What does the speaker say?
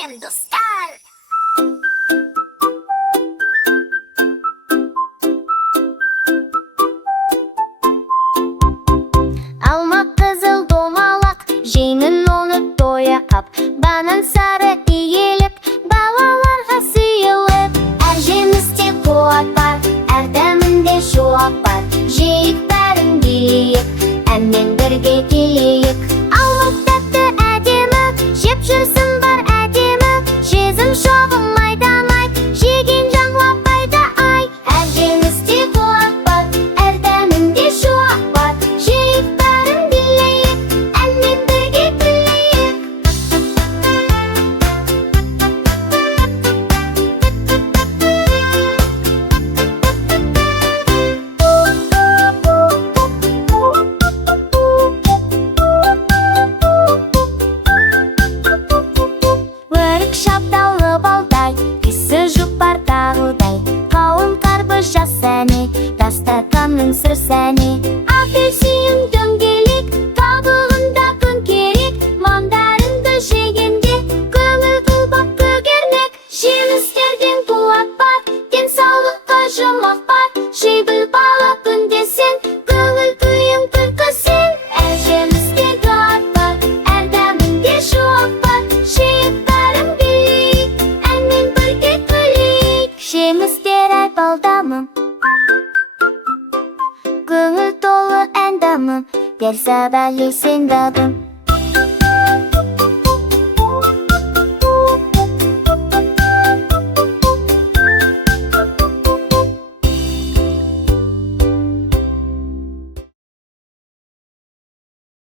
сәлем достар. Алма қызыл домалақ, жеймін оны тоя қап. Банан сары иелік, балаларға сыйылып. Әр жемісте қуат бар, әр дәмінде шуақ бар. Жейік бәрін билейік, әнмен бірге келейік. Алмұрт тәтті әдемі, жеп жүрсін бар әдемі. Жезім шоғы майдамай, жеген жаңлап пайда ай. Әр жемісте қуат бар, әр дәмінде шуақ бар. Жейік бәрін билейік, әнмен бірге күлейік. Өрік шабдалы балдай, кісі жұпар тағылдай. Қауын қарбыз жас әне, дастарханның сыр сәне. Апельсин дөңгелек, қабығында күн керек. Мандаринді жегенде көңіл құлбақ көгермек. Жемістерден қуат бар, денсаулыққа жұмақ бар. Жей біл бала күндесен, көңіл күйің күлкісен. Әр жемісте қуат бар, әр дәмінде шуақ бар. Жейік бәрін билейік, әнмен бірге күлейік. Жемістер әр балдамым, көңіл толы ән дамым. Берса бәлесен дадым.